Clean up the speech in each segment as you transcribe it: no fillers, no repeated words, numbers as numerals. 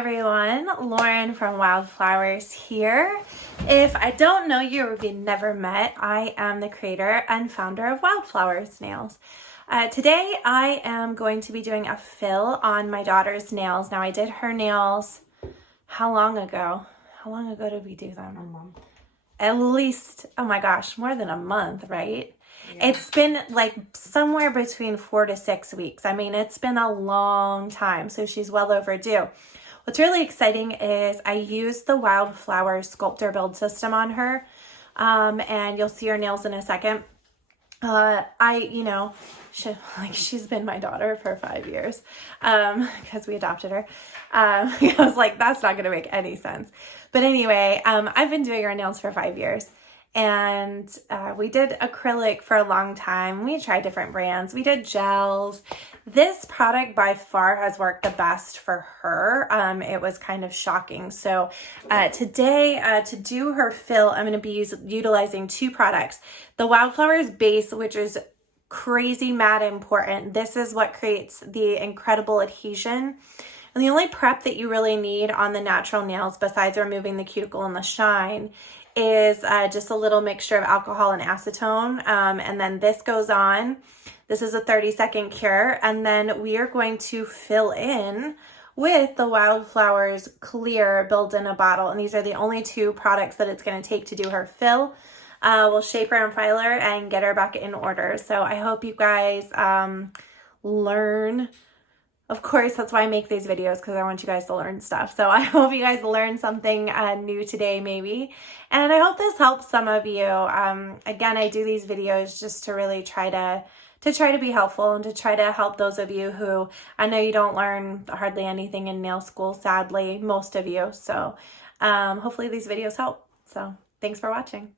everyone, Lauren from Wildflowers here. If I don't know you or we've never met, I am the creator and founder of Wildflowers Nails. Today I am going to be doing a fill on my daughter's nails. Now I did her nails, how long ago? How long ago did we do them? A month. At least, oh my gosh, more than a month, right? Yeah. It's been like somewhere between 4 to 6 weeks. I mean, it's been a long time, so she's well overdue. What's really exciting is I used the Wildflower Sculptor Build System on her, and you'll see her nails in a second. She's been my daughter for 5 years, because we adopted her. I was like, that's not going to make any sense. But anyway, I've been doing her nails for 5 years. And we did acrylic for a long time. We tried different brands. We did gels. This product by far has worked the best for her. It was kind of shocking. So today, to do her fill, I'm going to be utilizing two products. The Wildflowers base, which is crazy mad important. This is what creates the incredible adhesion. And the only prep that you really need on the natural nails, besides removing the cuticle and the shine, is just a little mixture of alcohol and acetone, and then this goes on. This is a 30-second cure, and then we are going to fill in with the Wildflowers Clear Build in a Bottle, and these are the only two products that it's going to take to do her fill. We'll shape her and file her and get her back in order. So I hope you guys learn. Of course, that's why I make these videos, because I want you guys to learn stuff. So I hope you guys learned something new today, maybe. And I hope this helps some of you. Again, I do these videos just to really try to be helpful and to try to help those of you who, I know you don't learn hardly anything in nail school, sadly, most of you. So hopefully these videos help. So thanks for watching.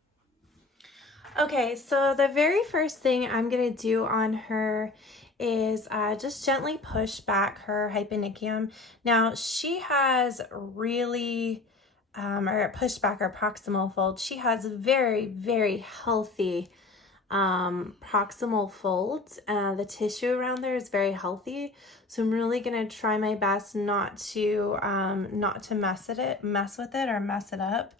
Okay, so the very first thing I'm going to do on her is just gently push back her hyponychium. Now she has really, or push back her proximal fold. She has very, very healthy proximal folds. The tissue around there is very healthy. So I'm really gonna try my best not to mess with it or mess it up.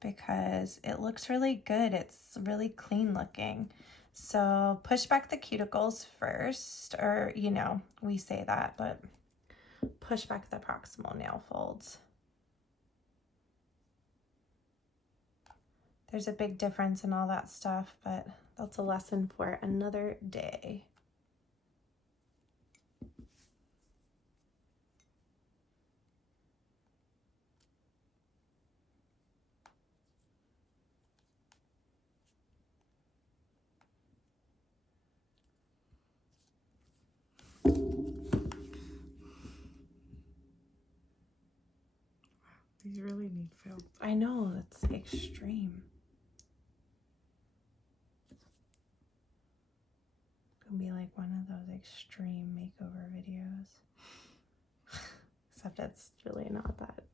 Because it looks really good. It's really clean looking. So push back the cuticles first, or we say that, but push back the proximal nail folds. There's a big difference in all that stuff, but that's a lesson for another day. These really need fill. I know, it's extreme. It'll be like one of those extreme makeover videos. Except it's really not that.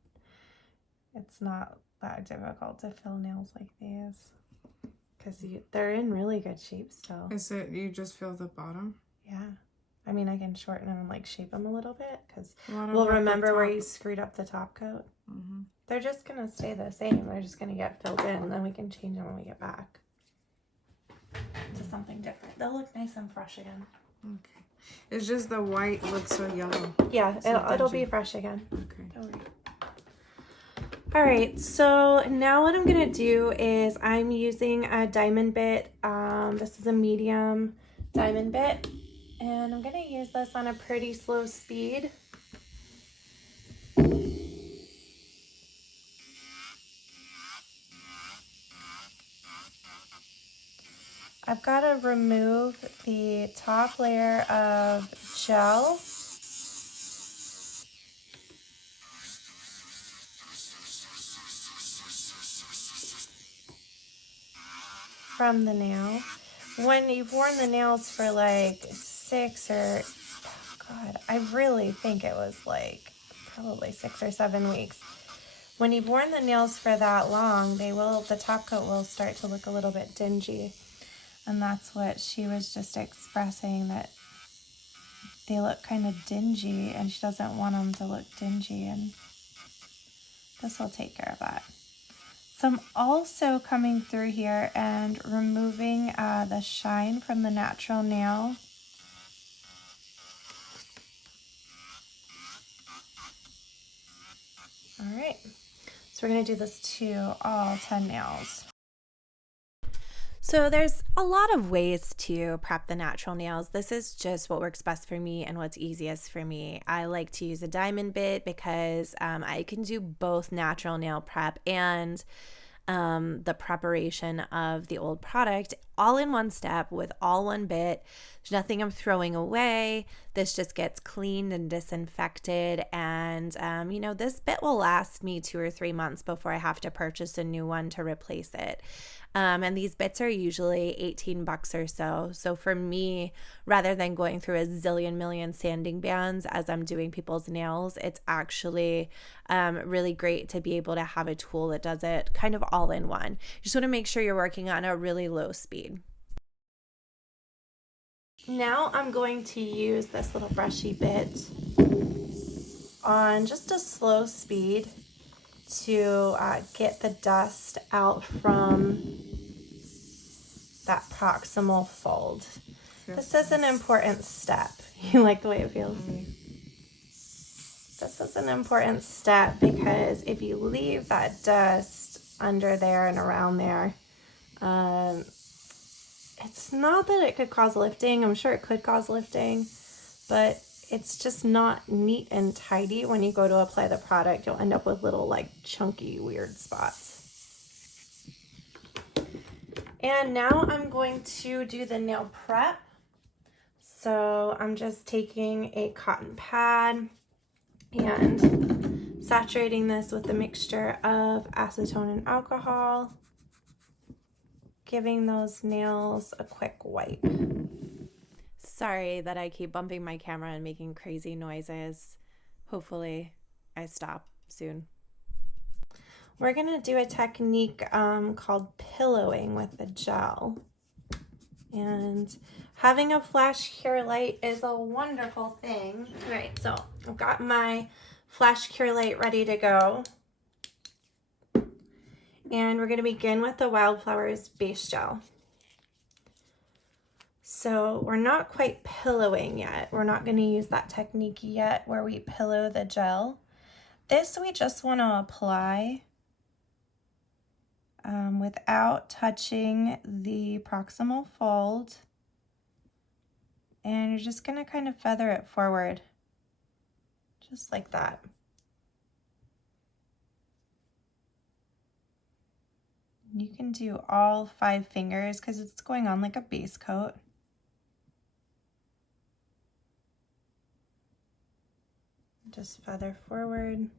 It's not that difficult to fill nails like these. Because they're in really good shape still. Is it you just fill the bottom? Yeah. I mean, I can shorten them and like shape them a little bit, because we'll remember where you screwed up the top coat. Mm-hmm. They're just going to stay the same. They're just going to get filled in, and then we can change them when we get back to something different. They'll look nice and fresh again. Okay. It's just the white looks so yellow. Yeah, it'll be fresh again. Okay. Don't worry. All right, so now what I'm going to do is I'm using a diamond bit. This is a medium diamond bit. And I'm going to use this on a pretty slow speed. I've got to remove the top layer of gel. From the nail. When you've worn the nails for like 6 or, God, I really think it was like probably 6 or 7 weeks. When you've worn the nails for that long, the top coat will start to look a little bit dingy. And that's what she was just expressing, that they look kind of dingy, and she doesn't want them to look dingy, and this will take care of that. So I'm also coming through here and removing the shine from the natural nail. All right, so we're gonna do this to all 10 nails. So there's a lot of ways to prep the natural nails. This is just what works best for me and what's easiest for me. I like to use a diamond bit because I can do both natural nail prep and the preparation of the old product all in one step with all one bit. There's nothing I'm throwing away. This just gets cleaned and disinfected, and you know, this bit will last me 2 or 3 months before I have to purchase a new one to replace it. And these bits are usually $18 or so. So for me, rather than going through a zillion million sanding bands as I'm doing people's nails, it's actually really great to be able to have a tool that does it kind of all in one. You just want to make sure you're working on a really low speed. Now I'm going to use this little brushy bit on just a slow speed to get the dust out from that proximal fold. This is an important step. You like the way it feels? This is an important step because if you leave that dust under there and around there, it's not that it could cause lifting. I'm sure it could cause lifting, but it's just not neat and tidy. When you go to apply the product, you'll end up with little like chunky weird spots. And now I'm going to do the nail prep. So I'm just taking a cotton pad and saturating this with a mixture of acetone and alcohol, giving those nails a quick wipe. Sorry that I keep bumping my camera and making crazy noises. Hopefully I stop soon. We're gonna do a technique called pillowing with the gel. And having a flash cure light is a wonderful thing. All right, so I've got my flash cure light ready to go. And we're gonna begin with the Wildflowers base gel. So we're not quite pillowing yet. We're not gonna use that technique yet where we pillow the gel. This we just wanna apply without touching the proximal fold. And you're just gonna kind of feather it forward, just like that. You can do all 5 fingers because it's going on like a base coat. Just feather forward.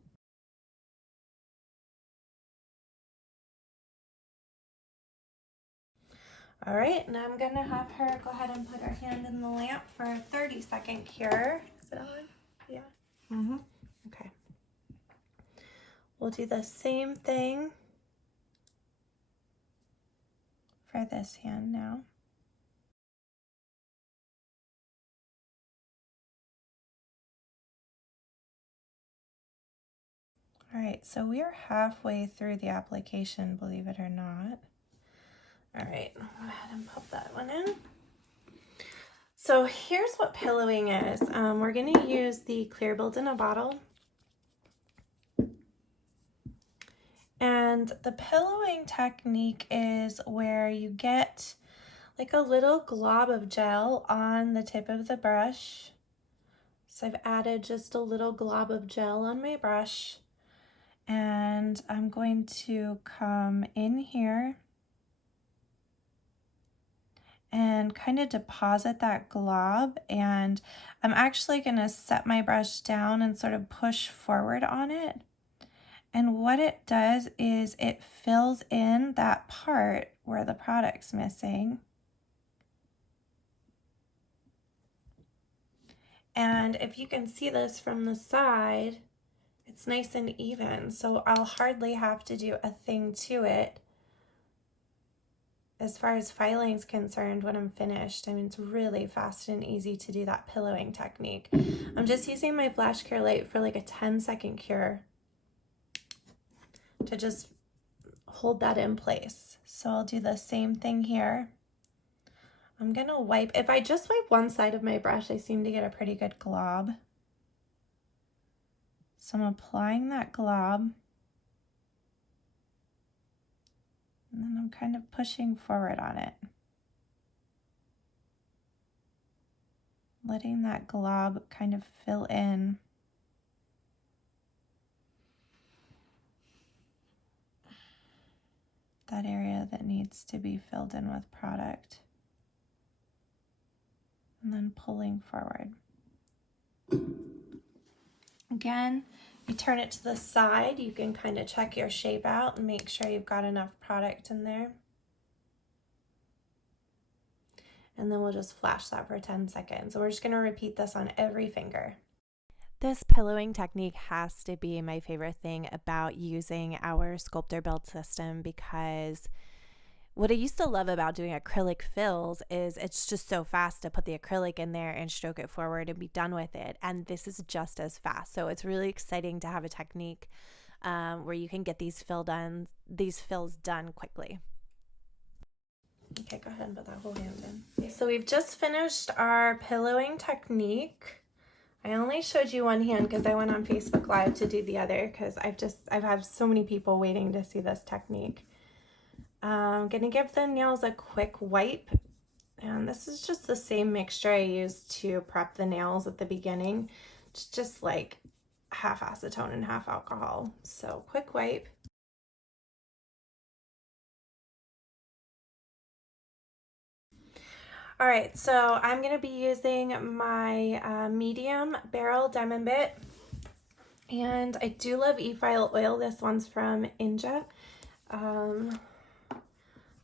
All right, now I'm gonna have her go ahead and put her hand in the lamp for a 30-second cure. Is it on? Yeah. Mm-hmm. Okay. We'll do the same thing for this hand now. All right, so we are halfway through the application, believe it or not. All right, I'll go ahead and pop that one in. So here's what pillowing is. We're gonna use the clear build in a bottle. And the pillowing technique is where you get like a little glob of gel on the tip of the brush. So I've added just a little glob of gel on my brush. And I'm going to come in here and kind of deposit that glob, and I'm actually going to set my brush down and sort of push forward on it. And what it does is it fills in that part where the product's missing. And if you can see this from the side, it's nice and even, so I'll hardly have to do a thing to it. as far as filing is concerned, when I'm finished, I mean, it's really fast and easy to do that pillowing technique. I'm just using my Flash Cure Light for like a 10-second cure to just hold that in place. So I'll do the same thing here. I'm gonna wipe, if I just wipe one side of my brush, I seem to get a pretty good glob. So I'm applying that glob. And then I'm kind of pushing forward on it. Letting that glob kind of fill in. That area that needs to be filled in with product. And then pulling forward. Again, you turn it to the side, you can kind of check your shape out and make sure you've got enough product in there. And then we'll just flash that for 10 seconds. So we're just going to repeat this on every finger. This pillowing technique has to be my favorite thing about using our sculptor build system, because what I used to love about doing acrylic fills is it's just so fast to put the acrylic in there and stroke it forward and be done with it. And this is just as fast. So it's really exciting to have a technique where you can get these fills done quickly. Okay, go ahead and put that whole hand in. So we've just finished our pillowing technique. I only showed you one hand because I went on Facebook Live to do the other, because I've had so many people waiting to see this technique. I'm going to give the nails a quick wipe, and this is just the same mixture I used to prep the nails at the beginning. It's just like half acetone and half alcohol. So quick wipe. All right, so I'm going to be using my medium barrel diamond bit, and I do love e-file oil. This one's from Inja.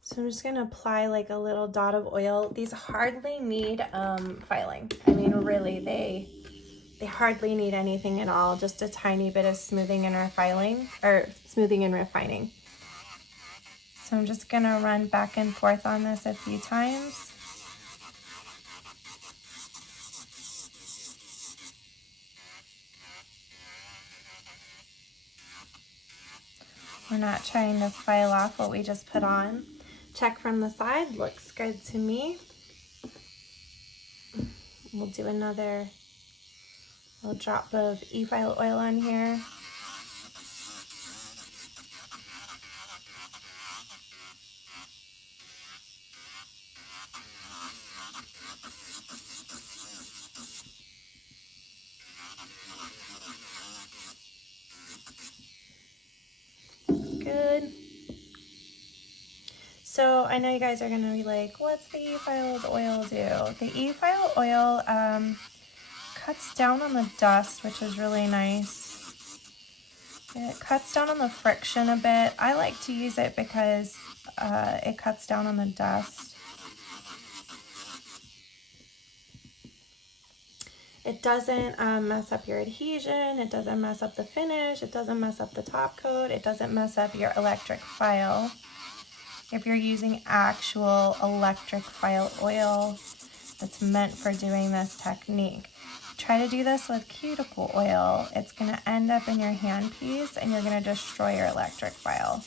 So I'm just going to apply like a little dot of oil. These hardly need filing. I mean, really, they hardly need anything at all. Just a tiny bit of smoothing and refining, or smoothing and refining. So I'm just going to run back and forth on this a few times. We're not trying to file off what we just put on. Check from the side, looks good to me. We'll do another little drop of e-file oil on here. Good. So I know you guys are gonna be like, what's the e-file oil do? The e-file oil cuts down on the dust, which is really nice. It cuts down on the friction a bit. I like to use it because it cuts down on the dust. It doesn't mess up your adhesion, it doesn't mess up the finish, it doesn't mess up the top coat, it doesn't mess up your electric file. If you're using actual electric file oil that's meant for doing this technique, try to do this with cuticle oil. It's going to end up in your handpiece and you're going to destroy your electric file.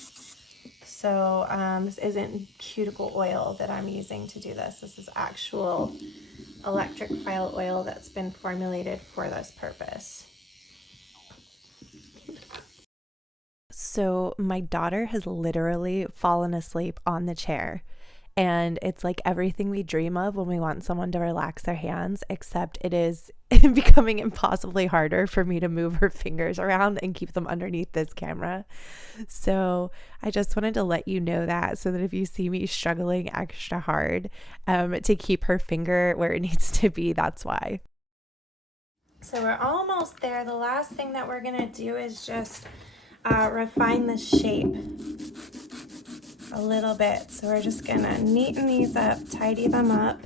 So this isn't cuticle oil that I'm using to do this. This is actual electric file oil that's been formulated for this purpose. So my daughter has literally fallen asleep on the chair, and it's like everything we dream of when we want someone to relax their hands, except it is becoming impossibly harder for me to move her fingers around and keep them underneath this camera. So I just wanted to let you know that, so that if you see me struggling extra hard to keep her finger where it needs to be, that's why. So we're almost there. The last thing that we're gonna do is just refine the shape a little bit. So we're just gonna neaten these up, tidy them up.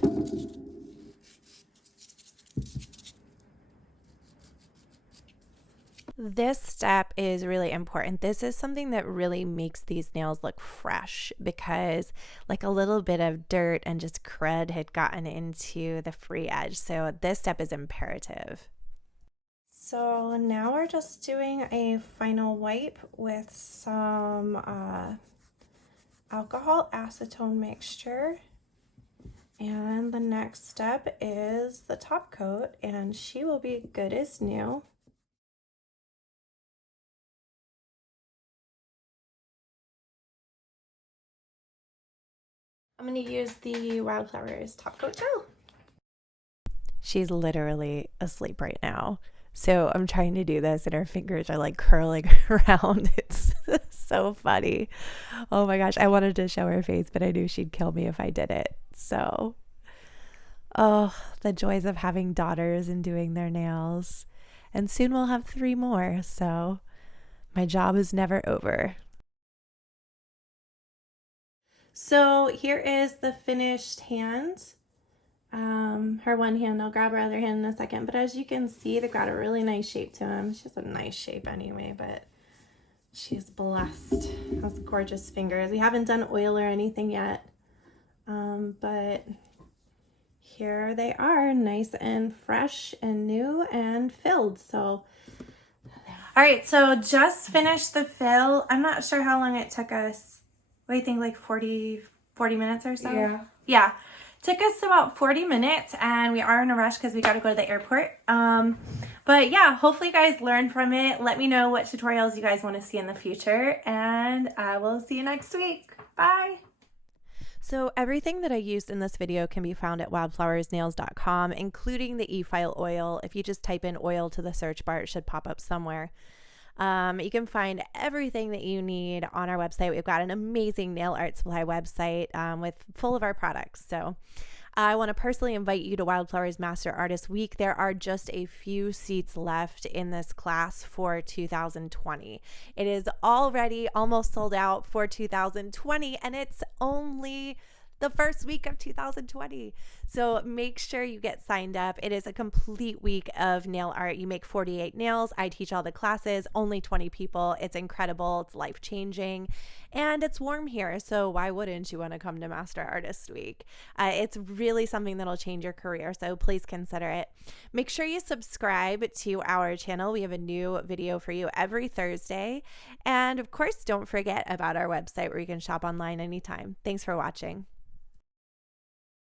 This step is really important. This is something that really makes these nails look fresh because like a little bit of dirt and just crud had gotten into the free edge. So this step is imperative. So now we're just doing a final wipe with some alcohol acetone mixture. And the next step is the top coat, and she will be good as new. I'm going to use the Wildflowers top coat gel. She's literally asleep right now. So I'm trying to do this and her fingers are like curling around. It's so funny. Oh my gosh. I wanted to show her face, but I knew she'd kill me if I did it. So, oh, the joys of having daughters and doing their nails. And soon we'll have 3 more. So my job is never over. So here is the finished hand. Her one hand, I'll grab her other hand in a second, but as you can see, they've got a really nice shape to them. She has a nice shape anyway, but she's blessed. Has gorgeous fingers. We haven't done oil or anything yet, but here they are, nice and fresh and new and filled. So, all right, so just finished the fill. I'm not sure how long it took us. What do you think, like 40 minutes or so? Yeah. Took us about 40 minutes and we are in a rush because we got to go to the airport. But yeah, hopefully you guys learned from it. Let me know what tutorials you guys want to see in the future and I will see you next week. Bye. So everything that I used in this video can be found at wildflowersnails.com, including the e-file oil. If you just type in oil to the search bar, it should pop up somewhere. You can find everything that you need on our website. We've got an amazing nail art supply website with full of our products. So I want to personally invite you to Wildflowers Master Artist Week. There are just a few seats left in this class for 2020. It is already almost sold out for 2020 and it's only the first week of 2020. So make sure you get signed up. It is a complete week of nail art. You make 48 nails. I teach all the classes, only 20 people. It's incredible. It's life-changing. And it's warm here. So why wouldn't you want to come to Master Artist Week? It's really something that'll change your career. So please consider it. Make sure you subscribe to our channel. We have a new video for you every Thursday. And of course, don't forget about our website where you can shop online anytime. Thanks for watching.